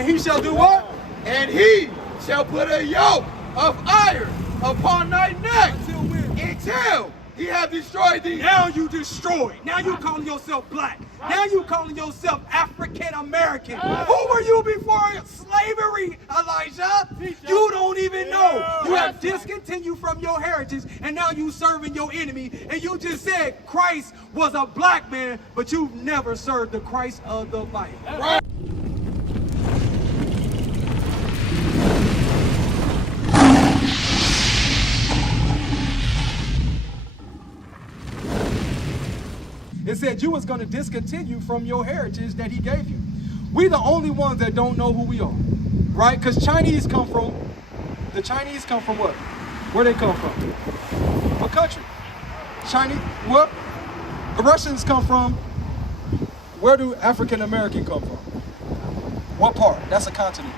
And he shall do what? And he shall put a yoke of iron upon thy neck Until when? until he have destroyed thee. Now you destroyed. Now you calling yourself black. Now you calling yourself African American. Who were you before slavery, Elijah? You don't even know. You have discontinued from your heritage, and now you serving your enemy. And you just said Christ was a black man, but you've never served the Christ of the Bible. Right. It said you was going to discontinue from your heritage that he gave you. We the only ones that don't know who we are, right? Because the Chinese come from what? Where they come from? What country? Chinese, what? The Russians come from, where do African American come from? What part? That's a continent.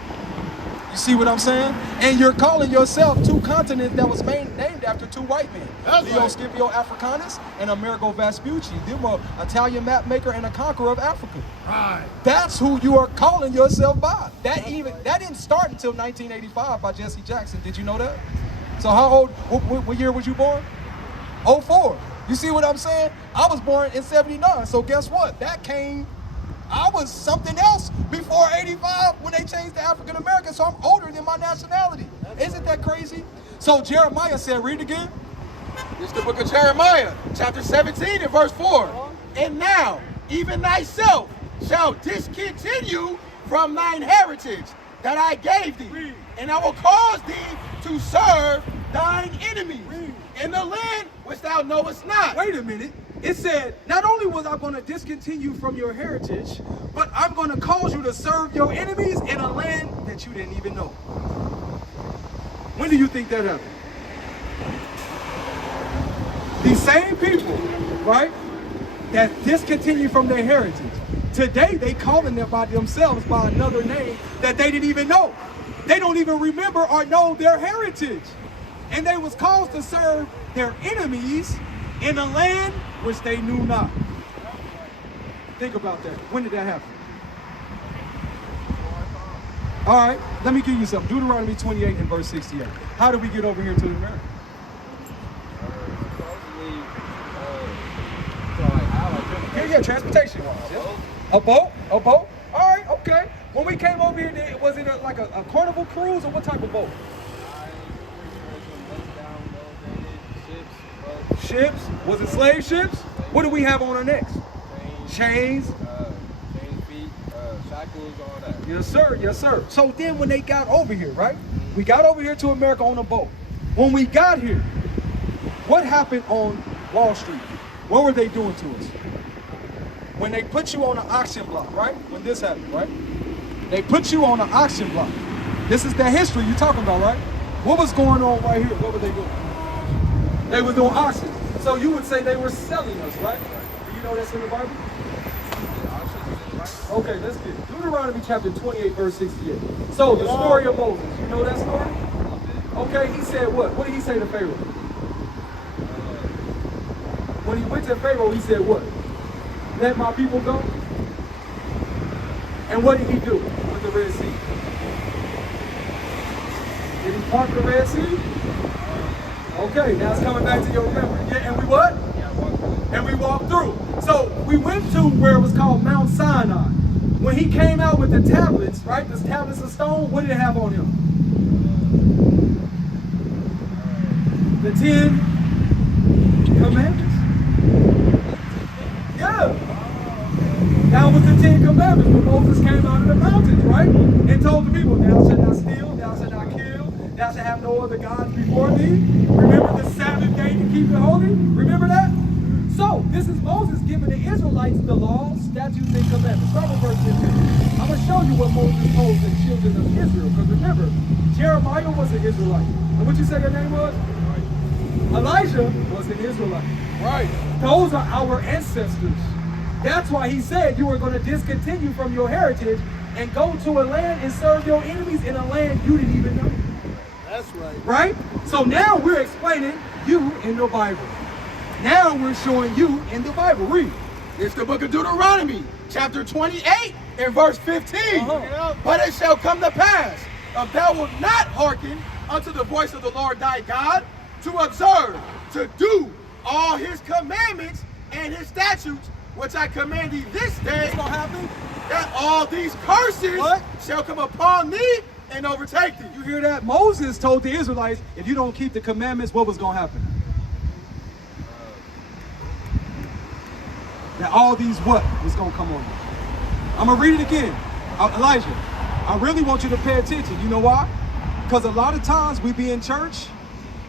You see what I'm saying? And you're calling yourself two continents that was named after two white men. Leo Scipio Africanus and Amerigo Vespucci. They were Italian map maker and a conqueror of Africa. Right. That's who you are calling yourself by. That didn't start until 1985 by Jesse Jackson. Did you know that? So how old, what year was you born? 04. You see what I'm saying? I was born in 79. So guess what? I was something else before 85 when they changed to African American, so I'm older than my nationality. Isn't that crazy? So Jeremiah said, read again. This is the book of Jeremiah, chapter 17 and verse 4. And now, even thyself shall discontinue from thine heritage that I gave thee, and I will cause thee to serve thine enemies in the land which thou knowest not. Wait a minute. It said, not only was I going to discontinue from your heritage, but I'm going to cause you to serve your enemies in a land that you didn't even know. When do you think that happened? These same people, right, that discontinue from their heritage, today they calling them by themselves by another name that they didn't even know. They don't even remember or know their heritage. And they was caused to serve their enemies in a land which they knew not. Think about that. When did that happen? All right, let me give you something. Deuteronomy 28 and verse 68. How did we get over here to America? Yeah, transportation wise. Yeah. A boat? A boat? All right, okay. When we came over here, was it like a carnival cruise or what type of boat? Ships? Was it slave ships? What do we have on our necks? Chains. Feet, shackles, all that. Yes, sir. Yes, sir. So then when they got over here, right? We got over here to America on a boat. When we got here, what happened on Wall Street? What were they doing to us? When they put you on an auction block, right? When this happened, right? They put you on an auction block. This is the history you're talking about, right? What was going on right here? What were they doing? They were doing auctions. So you would say they were selling us, right? Do you know that's in the Bible? Okay, let's get it. Deuteronomy chapter 28, verse 68. So the story of Moses, you know that story? Okay, he said what? What did he say to Pharaoh? When he went to Pharaoh, he said what? Let my people go? And what did he do with the Red Sea? Did he part the Red Sea? Okay, now it's coming back to your memory. Yeah, and we what? And we walked through. So we went to where it was called Mount Sinai. When he came out with the tablets, right? The tablets of stone, what did it have on him? The 10 Commandments. Yeah. That was the 10 Commandments when Moses came out of the mountains, right? And told the people, thou shalt not steal, thou shalt not kill, thou shalt have no other gods before thee. Remember the Sabbath day to keep it holy? Remember that? So, this is Moses giving the Israelites the law, statutes, and commandments. Start with verse 15. I'm going to show you what Moses told the children of Israel. Because remember, Jeremiah was an Israelite. And what you say your name was? Elijah was an Israelite. Right. Those are our ancestors. That's why he said you were going to discontinue from your heritage and go to a land and serve your enemies in a land you didn't even know. That's right. Right? So now we're explaining you in the Bible. Now we're showing you in the Bible. Read. It's the book of Deuteronomy, chapter 28 in verse 15. But it shall come to pass, if thou wilt not hearken unto the voice of the Lord thy God, to observe, to do all his commandments and his statutes, which I command thee this day, What's gonna happen? that all these curses shall come upon thee and overtake thee. You hear that? Moses told the Israelites, if you don't keep the commandments, what was gonna happen? That all these what was gonna come on you. I'm gonna read it again. Elijah, I really want you to pay attention. You know why? Because a lot of times we be in church,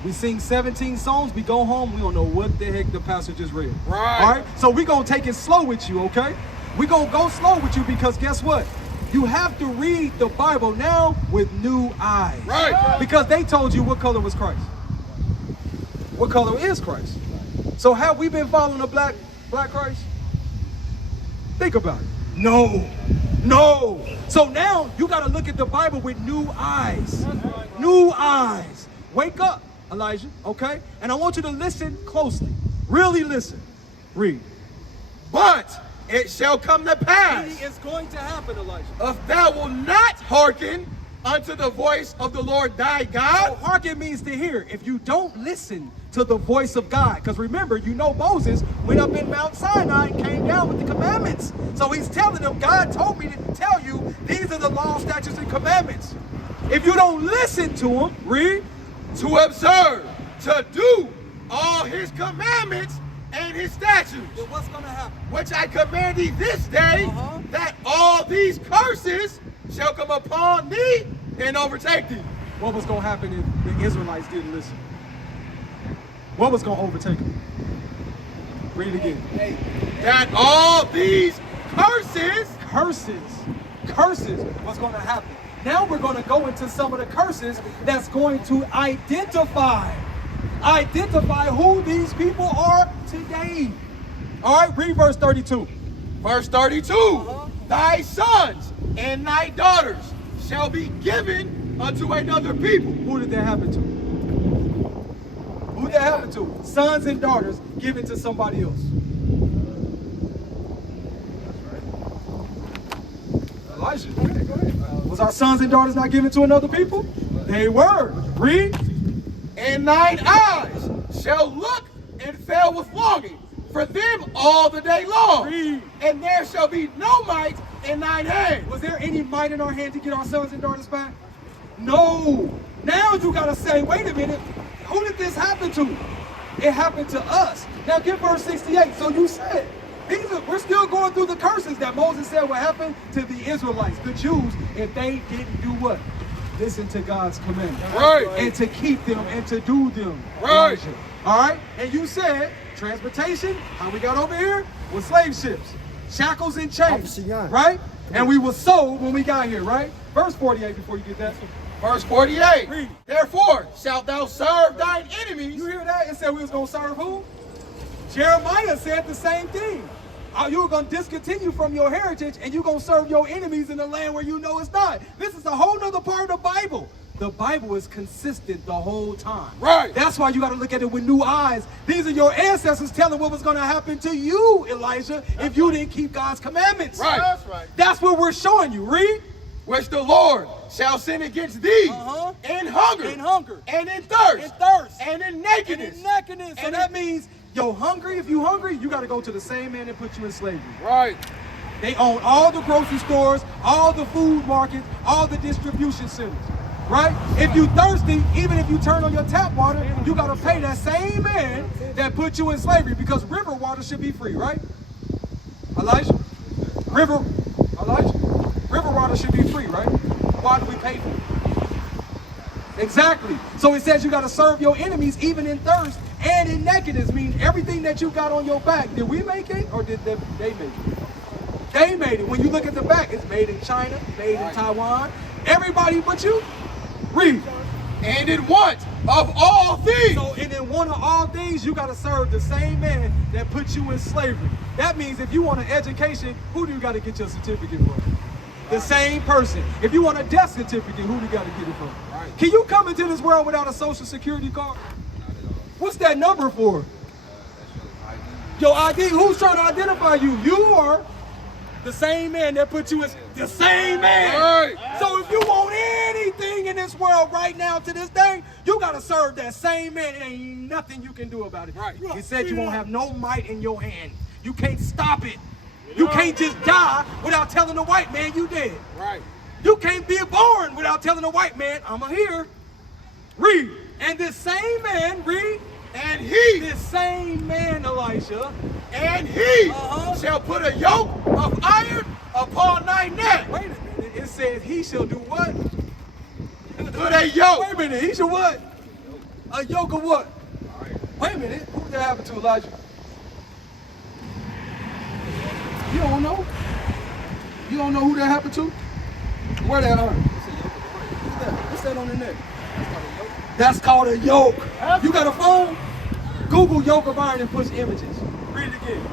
we sing 17 songs, we go home, we don't know what the heck the pastor just read. Right. All right? So we're going to take it slow with you, okay? We're going to go slow with you because guess what? You have to read the Bible now with new eyes. Right. Because they told you what color was Christ. What color is Christ? So have we been following the black Christ? Think about it. No. No. So now you got to look at the Bible with new eyes. New eyes. Wake up, Elijah, okay? And I want you to listen closely. Really listen. Read. But it shall come to pass, It's going to happen, Elijah. if thou wilt not hearken unto the voice of the Lord thy So God. hearken means to hear. If you don't listen to the voice of God, because remember, you know Moses went up in Mount Sinai and came down with the commandments. So he's telling them, God told me to tell you, these are the law, statutes, and commandments. If you don't listen to them, read. To observe, to do all his commandments and his statutes, Then what's going to happen? which I command thee this day, that all these curses shall come upon thee and overtake thee. What was going to happen if the Israelites didn't listen? What was going to overtake them? Read it again. That all these curses Curses was going to happen. Now we're going to go into some of the curses that's going to identify who these people are today. All right, read verse 32. Verse 32, thy sons and thy daughters shall be given unto another people. Who did that happen to? Who did that happen to? Sons and daughters given to somebody else. Elijah, was our sons and daughters not given to another people? They were. Read. And thine eyes shall look and fail with longing for them all the day long. Read. And there shall be no might in thine hand. Was there any might in our hand to get our sons and daughters back? No. Now you got to say, wait a minute, who did this happen to? It happened to us. Now get verse 68. So you said, we're still going through the curses that Moses said would happen to the Israelites, the Jews, if they didn't do what? Listen to God's commandments. Right. And to keep them and to do them. Right. Elijah. All right? And you said, transportation, how we got over here? Was slave ships. Shackles and chains. Right? And we were sold when we got here, right? Verse 48 before you get that. Verse 48, Read. therefore shalt thou serve thine enemies. You hear that? It said we was going to serve who? Jeremiah said the same thing. You were going to discontinue from your heritage and you're going to serve your enemies in the land where you know it's not. This is a whole nother part of the Bible. The Bible is consistent the whole time. Right. That's why you got to look at it with new eyes. These are your ancestors telling what was going to happen to you, Elijah, if you didn't keep God's commandments. Right. That's right. That's what we're showing you. Read. Which the Lord shall send against thee in hunger, and in thirst, and in nakedness. So that means, if you hungry, you got to go to the same man that put you in slavery. Right. They own all the grocery stores, all the food markets, all the distribution centers. Right? If you thirsty, even if you turn on your tap water, you got to pay that same man that put you in slavery because river water should be free, right? Elijah? River water should be free, right? Why do we pay for it? Exactly. So it says you got to serve your enemies even in thirst and in nakedness. Mean everything that you got on your back, did we make it or did they make it? They made it. When you look at the back, it's made in China, made in Taiwan. Everybody but you. Read. And in want of all things. So, and in one of all things, you got to serve the same man that put you in slavery. That means if you want an education, who do you got to get your certificate from? The same person. If you want a death certificate, who do you got to get it from? Right. Can you come into this world without a social security card? What's that number for? Your ID. Who's trying to identify you? You are. The same man that put you in, the same man. Right. So if you want anything in this world right now to this day, you got to serve that same man. There ain't nothing you can do about it. Right. He said you won't have no might in your hand. You can't stop it. You can't just die without telling the white man you dead. Right. You can't be born without telling the white man, I'm here. Read. And this same man, read. And he, This same man, Elisha, and he Uh-huh. shall put a yoke of iron upon thy neck. wait a minute, it says he shall do what? Put a yoke. Wait a minute, he shall what? A yoke of what? Wait a minute, who did that happen to, Elijah? You don't know? You don't know who that happened to? Where that iron? What's that on the neck? That's called a yoke. You got a phone? Google yoke of iron and push images. Read it again.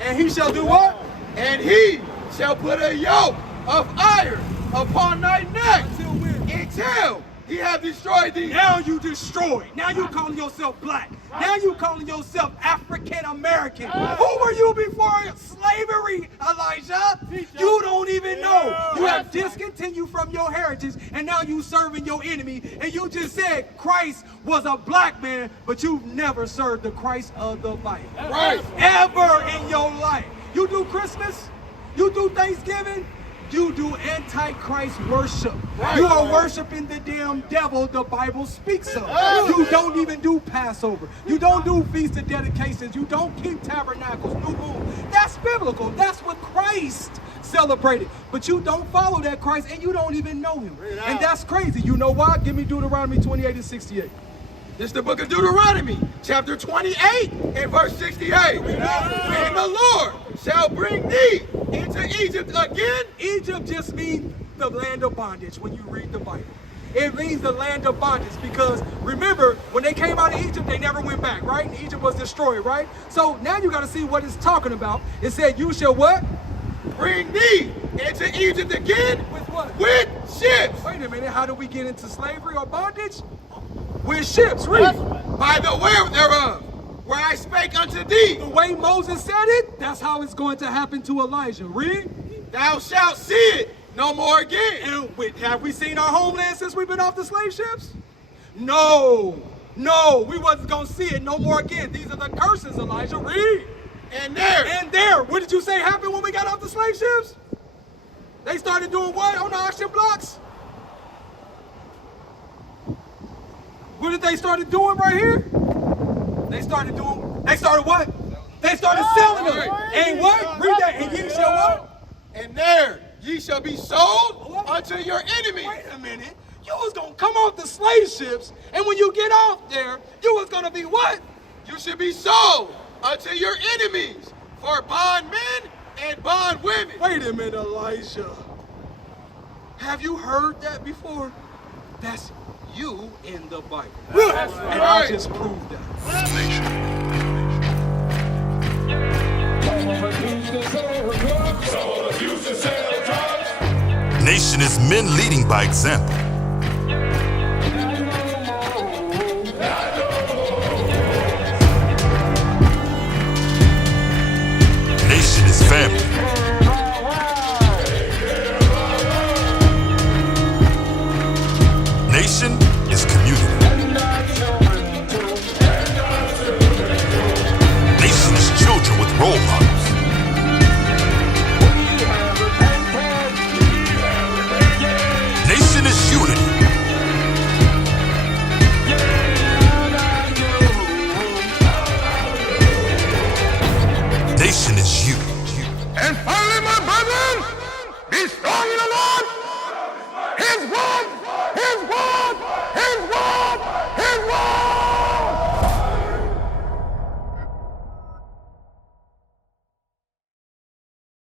And he shall do what? And he shall put a yoke of iron upon thy neck Until when? until he have destroyed thee. Now you destroyed. Now you calling yourself black. Now you calling yourself African American. Who were you before slavery, Elijah? You don't even know. You have discontinued from your heritage, and now you serving your enemy. And you just said Christ was a black man, but you've never served the Christ of the Bible. Right. Ever in your life. You do Christmas, you do Thanksgiving, you do antichrist worship. Right. You are worshiping the damn devil the Bible speaks of. You don't even do Passover. You don't do Feast of Dedications. You don't keep tabernacles, new moon. That's biblical. That's what Christ celebrated. But you don't follow that Christ and you don't even know him. And that's crazy. You know why? Give me Deuteronomy 28 and 68. This is the book of Deuteronomy, chapter 28 and verse 68. And the Lord shall bring thee into Egypt again. Egypt just means the land of bondage when you read the Bible. It means the land of bondage because remember, when they came out of Egypt, they never went back, right? And Egypt was destroyed, right? So now you got to see what it's talking about. It said, you shall what? Bring thee into Egypt again. With what? With ships. Wait a minute, how do we get into slavery or bondage? With ships, read. By the way thereof, where I spake unto thee, The way Moses said it, that's how it's going to happen to Elijah. Read. thou shalt see it no more again. And have we seen our homeland since we've been off the slave ships? No, we wasn't going to see it no more again. These are the curses, Elijah. Read. And there, What did you say happened when we got off the slave ships? They started doing what on the auction blocks? What did they started doing right here? They started what? They started selling them. And what? Read that. And ye shall what? and there ye shall be sold unto your enemies. Wait a minute. You was going to come off the slave ships, and when you get off there, you was going to be what? You should be sold unto your enemies for bondmen and bondwomen. Wait a minute, Elijah. Have you heard that before? That's you in the Bible. And I right. just proved that. Nation is men leading by example. Nation is family. Nation is community. Nation is children with role models.